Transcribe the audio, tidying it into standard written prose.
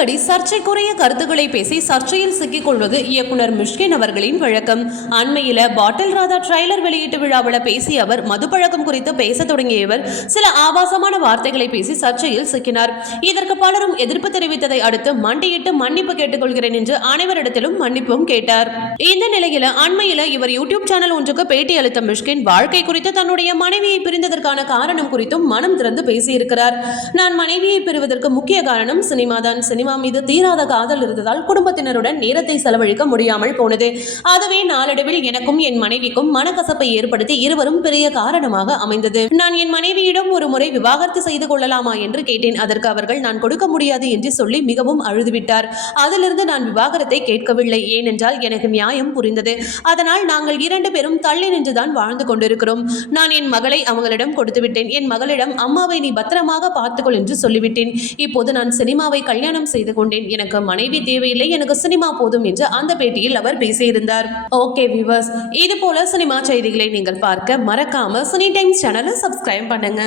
அடிக்கடி சர்ச்சைக்குரிய கருத்துக்களை பேசி சர்ச்சையில் சிக்கிக் கொள்வது இயக்குனர் மிஷ்கின் அவர்களின் வழக்கம். அண்மையில பாட்டில் ராதா ட்ரைலர் வெளியீட்டு விழாவில் பேசிய அவர் மதுப்பழக்கம் குறித்து பேச தொடங்கியவர் சில ஆபாசமான வார்த்தைகளை பேசி சர்ச்சையில் சிக்கினார். இதற்கு பலரும் எதிர்ப்பு தெரிவித்ததை அடுத்து மண்டியிட்டு மன்னிப்பு கேட்டுக்கொள்கிறேன் என்று அனைவரிடத்திலும் மன்னிப்பும் கேட்டார். இந்த நிலையில அண்மையில இவர் யூடியூப் சேனல் ஒன்றுக்கு பேட்டி அளித்த மிஷ்கின் வாழ்க்கை குறித்து தன்னுடைய மனைவியை பிரிந்ததற்கான காரணம் குறித்தும் மனம் திறந்து பேசியிருக்கிறார். நான் மனைவியை பெறுவதற்கு முக்கிய காரணம் சினிமா தான். சினிமா மீது தீராத காதல் இருந்ததால் குடும்பத்தினருடன் நேரத்தை செலவழிக்க முடியாமல் போனது. அதுவே நாளடைவில் எனக்கும் என் மனைவிக்கும் மனக்கசப்பை ஏற்படுத்தி இருவரும் பெரிய காரணமாக அமைந்தது. நான் என் மனைவியிடம் ஒரு முறை விவாகரத்து செய்து கொள்ளலாமா என்று கேட்டேன். அதற்கு அவர்கள் நான் கொடுக்க முடியாது என்று சொல்லி மிகவும் அழுதுவிட்டார். அதிலிருந்து நான் விவாகரத்தை கேட்கவில்லை. ஏனென்றால் எனக்கு நியாயம் புரிந்தது. அதனால் நாங்கள் 2 பேரும் தள்ளி நின்றுதான் வாழ்ந்து கொண்டிருக்கிறோம். நான் என் மகளை அவங்களிடம் கொடுத்து விட்டேன். என் மகளிடம் அம்மாவை நீ பத்திரமாக பார்த்துக்கொள் என்று சொல்லிவிட்டேன். இப்போது நான் சினிமாவை கல்யாணம் செய்து கொண்டேன். எனக்கு மனைவி தேவையில்லை, எனக்கு சினிமா போதும் என்று அந்த பேட்டியில் அவர் பேசியிருந்தார். ஓகே வியூவர்ஸ், இது போல சினிமா செய்திகளை நீங்கள் பார்க்க மறக்காம சினி டைம்ஸ் சேனலை சப்ஸ்கிரைப் பண்ணுங்க.